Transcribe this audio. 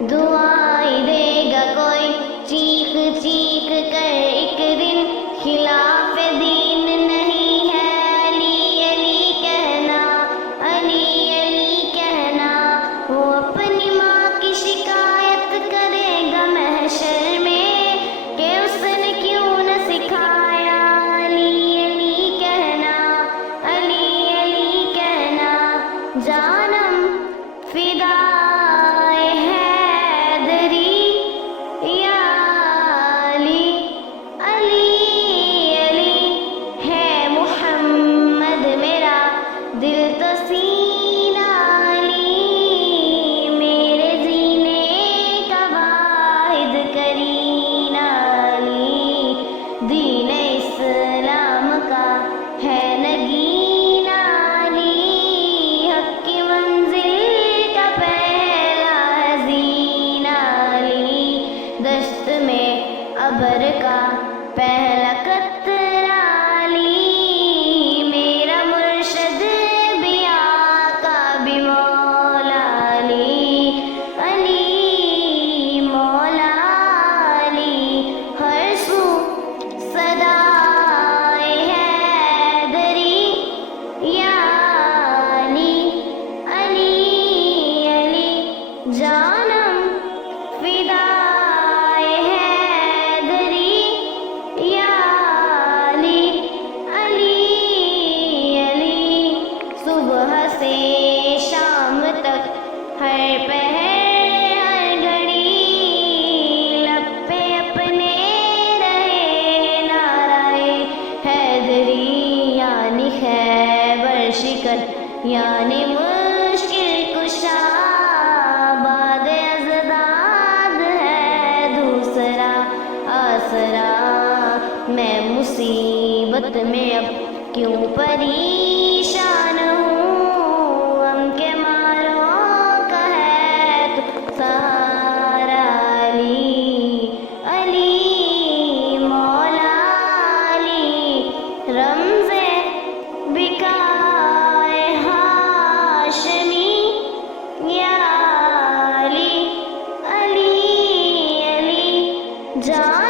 دعائیں دے گا کوئی چیخ چیخ کر ایک دن، خلاف دین نہیں ہے علی علی کہنا، علی علی کہنا۔ وہ اپنی ماں کی شکایت کرے گا محشر میں کہ اس نے کیوں نہ سکھایا علی علی کہنا، علی علی کہنا۔ جانم فدائے حیدری یا علی، علی علی ہے محمد میرا دل تو سینہ علی، میرے جینے کا واحد کرینہ علی، دین اسلام کا ہے نگینہ علی، حق کی منزل کا پہلا زینہ علی، دشت میں ابر کا پہلا قطرہ علی، میرا مرشد بھی آقا بھی مولا علی، علی مولا علی۔ ہر سو صدائے حیدری یا علی، علی علی۔ جانم فدائے حیدری یا علی، علی علی۔ صبح سے شام تک ہر پہر ہر گھڑی لب پہ اپنے رہے نعرہ حیدری، یعنی خیبر شکن یعنی مشکل کشا، باد ازداد ہے دوسرا آسرا، میں مصیبت میں اب کیوں پریشان ہوں، غم کے ماروں کا ہے تو سہارا علی، علی مولا علی۔ رمز بقائے ہاشمی یا علی، علی علی۔ جان